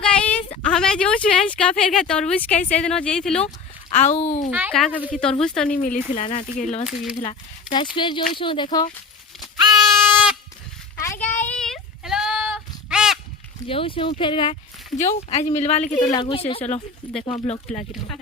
Guys हमें जो चुएस का फेर के तरबूज के से दिन जेइथिलु आउ का कबे कि तरबूज तो नहीं मिली थिला ना टिके लस जेइथिला गाइस फेर जो छु देखो हाय गाइस हेलो जो छु फेर गा जो आज मिलवा ले के तो लागू से चलो देखो ब्लॉग लागी रहो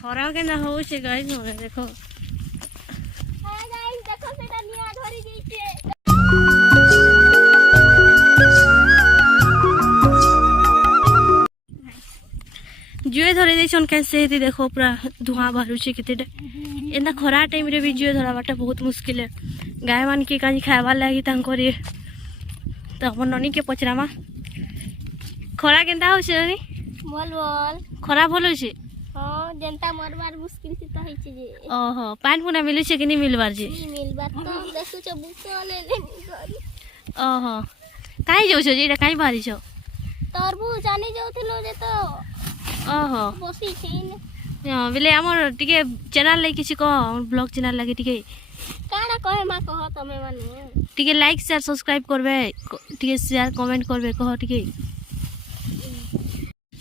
खरा के ना हो से गाइस मोरे देखो हाय गाइस देखो सेटा निया धरी जइछे जुए धरे देछन कैसे हेती देखो पूरा धुआं बाहरुचे केते एना खरा टाइम रे भी जुए धराबाटा बहुत मुश्किल है गाय मान के काजी खायबा लागी तांकरी तो हमर ननी के पचरामा खरा केंदा होसे ननी बोल बोल खरा भलो छे हां जनता मरबार मुश्किल से तो होइछे जे ओहो पान पुना मिलै छे कि नहीं मिलबार जे मिलबार तो देखु छ बुकले लेनी करी ओहो काई जाउ छ जे एटा काई भारी छ तरबूज जाने जाउथिलो जे तो ओहो बसी छेन हां बेले हमर टिके चैनल लै किछि को ब्लॉग चैनल लागि टिके काना कहे मा कह तमे माने टिके लाइक शेयर सब्सक्राइब करबे टिके शेयर कमेंट करबे कह टिके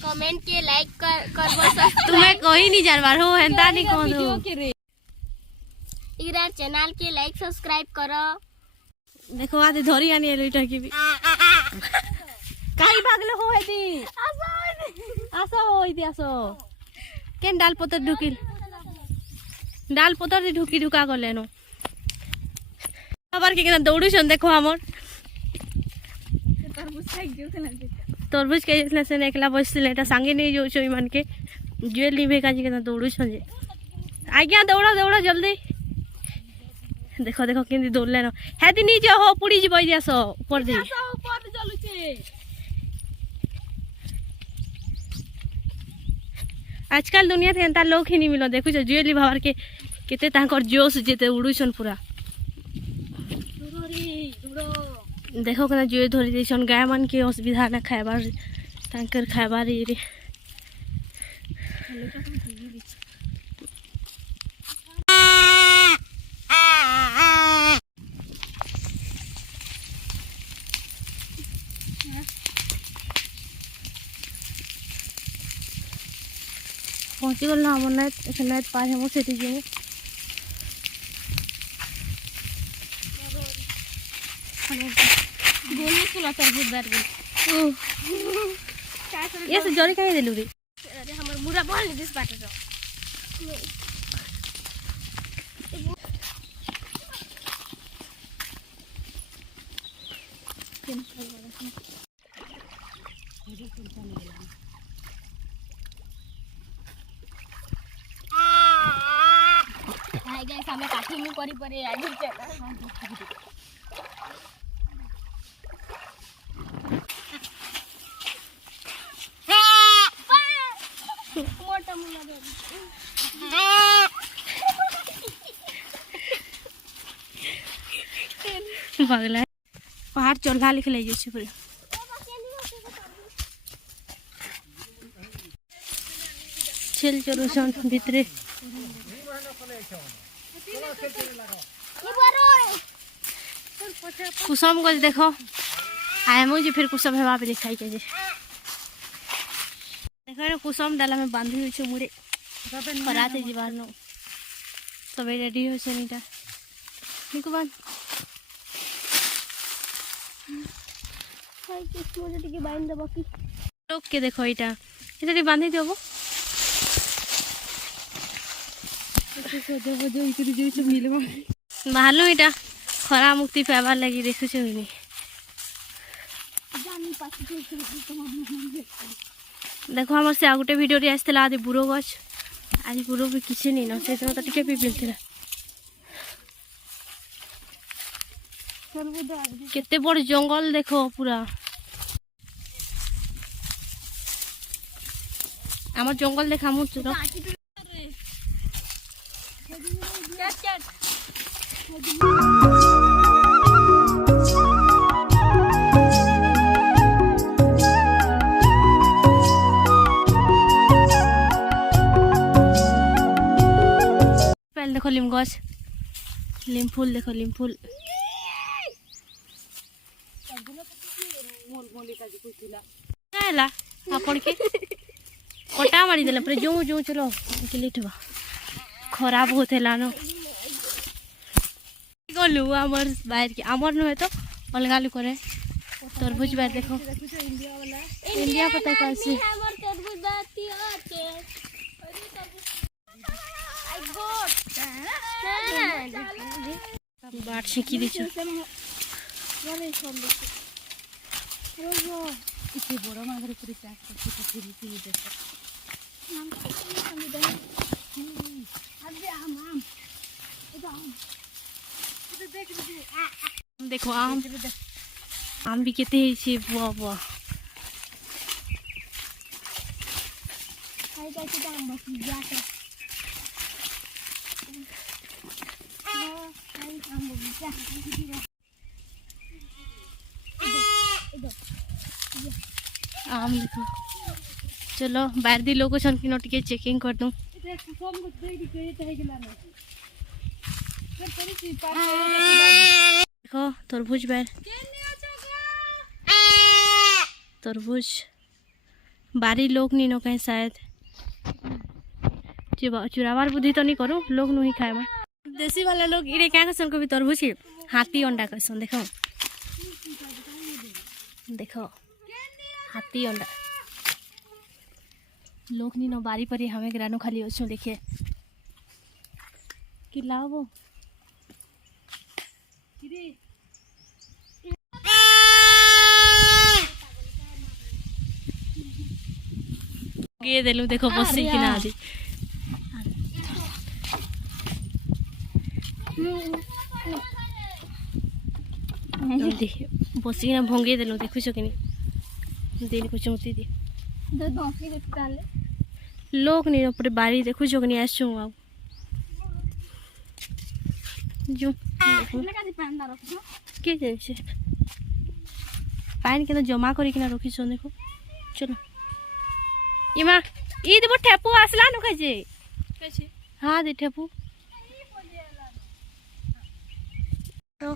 कमेंट के लाइक करबो तुम्हें कोई नहीं जानबार हो हेंता नहीं कह दो इरा चैनल के लाइक सब्सक्राइब करो देखो आदि धरी आनी एलिटा की भी काई भागलो हो हेदी आसो होइदी आसो केन डाल पतर ढुकिल डाल पतर दे ढुकी ढुका गलेनो आबार के केना दौड़ू छन देखो हमर तरबूज खाइ गेलथना तरबूज के इसला से एकला बसले एटा संगे नहीं जो छ ईमान के जुएल लिबे काजी केना दौड़ू छन जे आज्ञा दौड़ा दौड़ा जल्दी देखो देखो केंदी दौड़ले न हेदी नी जो हो पुड़ी जबई दियासो ऊपर दे ऊपर चलू छे आजकल दुनिया थे एंता लोग ही नहीं मिलो देखु छ जुएली भावर के केते तांकर जोश जेते उड़ू छन पूरा देखो कना जुए धरी देछन गाय मान के असुविधा ना खायबार तांकर खायबार रे पहुंची गल ना हमर नाइट पार हम सेठी जे गोली सुला तरबूज दार गेल ये से जरी काहे देलु रे अरे हमर मुरा बहल दिस बाटे रो हाय गाइस हमें काठी में करी परे आज भागला पहाड़ चढ़ा लिख ले जैसे पूरे छेल चलुसन भितरे कुसुम गज देखो आए मुझे फिर कुसुम हेवा पे दिखाई के जे देखो कुसुम डाला में बांधी हुई छ मुड़े पराते जीवार नो सबे रेडी हो छ नीटा निको बांध हाय किस मोजे टिके बांध दबो की लोग के देखो इटा इतनी बांधी देबो बाहरलो इटा खरा मुक्ति पाइबार लगी देखु छनी देखो हमर से आगुटे वीडियो रे आस्तेला आदि बुरो गछ आज बुरो भी किछि नहीं न से तो टिके भी बिलथिला केते बड़ जंगल देखो पूरा हमर जंगल देखा मु देखो लिम गछ लिम फूल देखो लिम फूल ହେଲା ଆପଣ के कटा मारी देले पर जो जो चलो लेटवा खरा बहुत है लानो गलु आमर बाहर के आमर न तो अलगा लु करे तरबूज बार देखो इंडिया पता कैसे हमर तरबूज बाती आके आई गॉट बाट छिकी दी छ इतने बड़ा मागर पूरी पैक करके तो फिर इसी वजह से अबे आम देखो आम भी कितने छे वाह वाह आई कैसे दाम बस जाके आई आम बगीचा आम देखो चलो बाहर दी लोग छन कि टिके चेकिंग कर दूं देखो तरबूज बार तरबूज बारी लोग नहीं नो कहीं शायद चुरावार बुद्धि तो नहीं करो लोग नहीं खाए देसी वाला लोग इरे क्या कसन को भी तरबूज के हाथी अंडा कसन देखो देखो हाथी अंडा लोग नहीं नो बारी परी हमें ग्रानो खाली अच्छो देखिए कि लाओ वो ये देलू देखो बसी कि ना आदि बसी ना भंगे देलू देखु छ कि नहीं दिन को चौती दी दो दोसी के डाले लोग नहीं ऊपर बारी देखु छ कि नहीं आसु आ जो इतने का पान ना रखो के जे पानी के तो जमा करी कि ना रखी छ देखो चलो इमा ई देबो ठेपू आसला न कजे कैसे हां दे ठेपू तो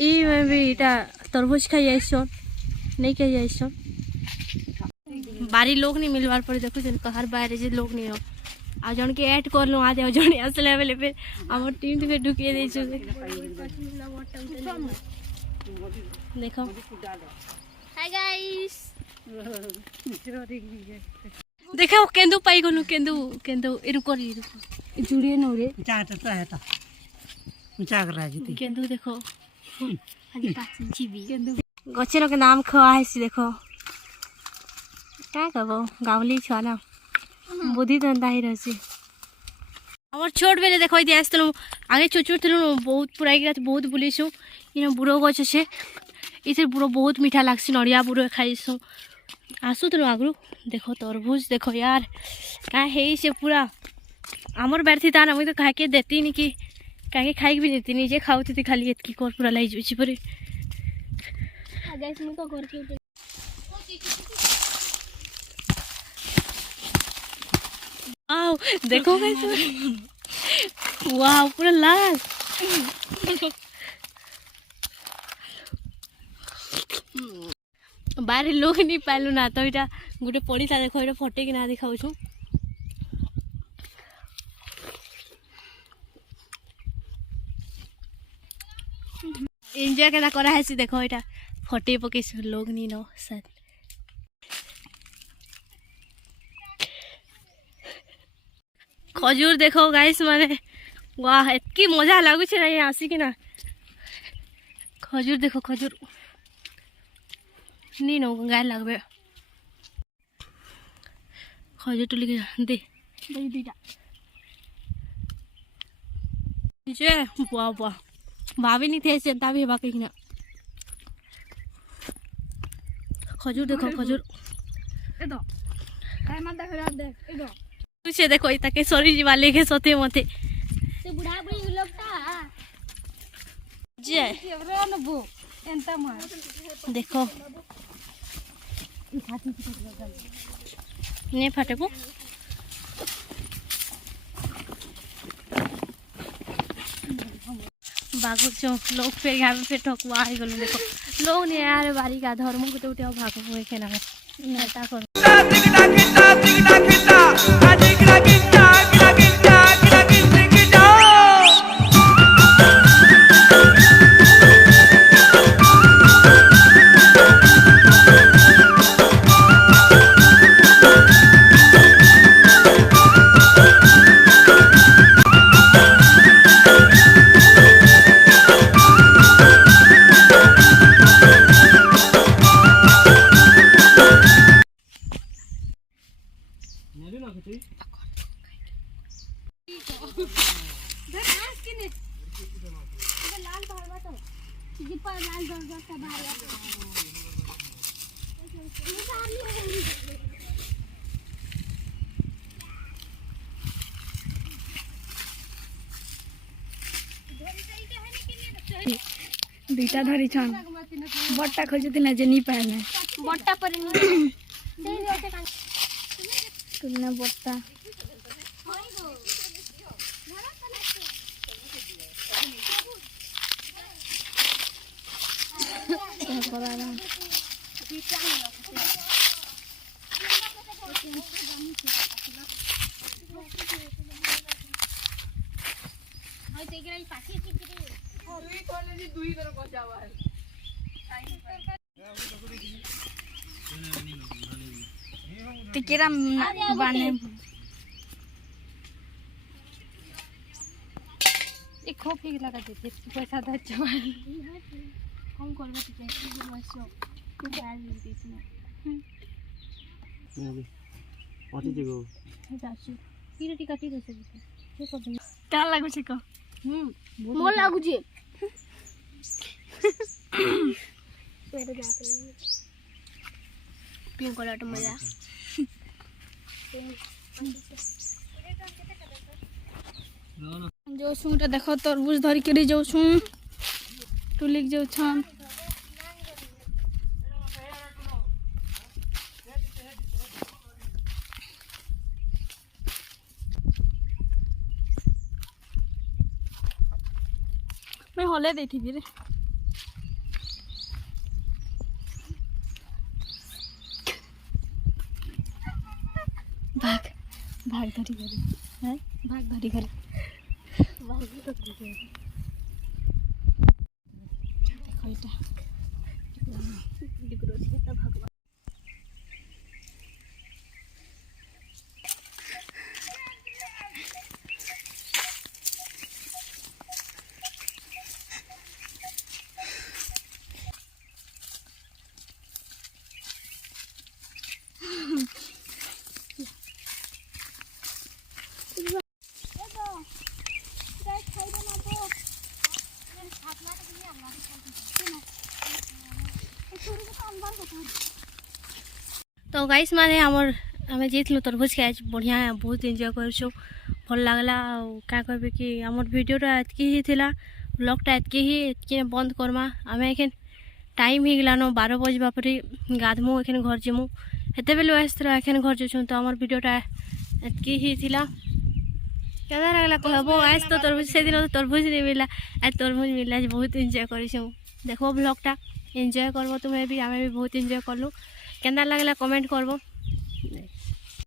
ई में भी इटा तरबूज खाई आइसो नहीं खाई आइसो बारी लोग नहीं मिलवार पर देखो जन हर बार जे लोग नहीं हो आ जन के ऐड कर लो आ जाओ जन असले वाले पे हमर टीम पे ढुकिए दे छ देखो हाय गाइस देखो केंदू पाई गनु केंदू केंदू इरु करी इरु जुड़िए न रे चाट तो है तो ऊंचा कर राजी केंदू देखो खाली पास जीबी केंदू गछेर के नाम खवा है देखो क्या कहबो गावली छ ना बुद्धि तो अंदा ही रहसी हमर छोट बेले देखो इति आस्तलो आगे छोट थलु बहुत पुराई गिरा बहुत बुलिसु इन बुरो गछ छे इसे बुरो बहुत मीठा लागसी नड़िया बुरो खाइसु आसु तो आगु देखो तरबूज देखो यार क्या है से पूरा आमर बैर थी तार मुई तो कह के देती नहीं कि कह खाई भी देती नहीं जे खाऊती थी खाली एतकी कोर पूरा लाई जुची परे गाइस मैं तो घर के आओ देखो गाइस वाओ पूरा लाल बाहर लोग नहीं पाइलु ना तो इटा गोटे पड़ी था देखो इटा फटे कि ना दिखाऊ छु एंजॉय केना करा है सी देखो इटा फटे पके लोग नहीं नो शायद खजूर देखो गाइस माने वाह इतनी मजा लागू छे ना ये आसी कि ना खजूर देखो खजूर नहीं नो गाय लगबे खजूर टुली के दे दे दीटा जे वाह वाह भाभी नहीं थे चिंता भी बाकी ना खजूर देखो खजूर ए दो काय मांदा खरा देख ए दो तुझे देखो इता के सॉरी जी वाले के सोते मते से बुढ़ा बुढ़ी लोगटा जे केवरो न बो एंता मार देखो नहीं फटे को भागुच लोग फिर यहाँ पे फिर ठकुआ ही गलू देखो लोग नहीं यार बारी का धर्म को तो उठे भाग हुए के ना ऐसा करो दुईटा धरी छन बट्टा खोजुथिला जे नी पाएले बट्टा पर तुलना बट्टा टिकेरा बाने एक खो फेंक लगा देते पैसा दे चवाल कम करबो टिके बसो चार मिनट इसमें अति जगो जाछु फिर टिका टिक से के कर ता लागु छै क मोर लागु जे पेट जाते पिंक कलर तो मजा जो सुटा देखो तरबूज धरि के जाऊ छु टुलिक जाऊ छन मैं हले देथि रे भाग भाग धरी घरी है भाग धरी घरी भाग तो देखो इटा दिकरो से भगवान तो गाइस माने हमर हमें जीतलु तरबूज के आज बढ़िया बहुत एंजॉय करछु भल लागला का कहबे कि हमर वीडियोटा एतकी ही थिला ब्लॉगटा एतकी ही एतकी बंद करमा हमें एखन टाइम ही गलानो 12 बजबा परी गाधमु एखन घर जेमु हेते बेलु आस्त्र एखन घर जेछु तो हमर वीडियोटा एतकी ही थिला केदा लागला कहबो आज तो तरबूज से दिन तो तरबूज नहीं मिला आज तरबूज मिला आज बहुत एंजॉय करिछु देखो ब्लॉगटा एंजॉय करबो तुम्हें भी हमें भी बहुत एंजॉय करलु केदा लागला कमेंट करबो।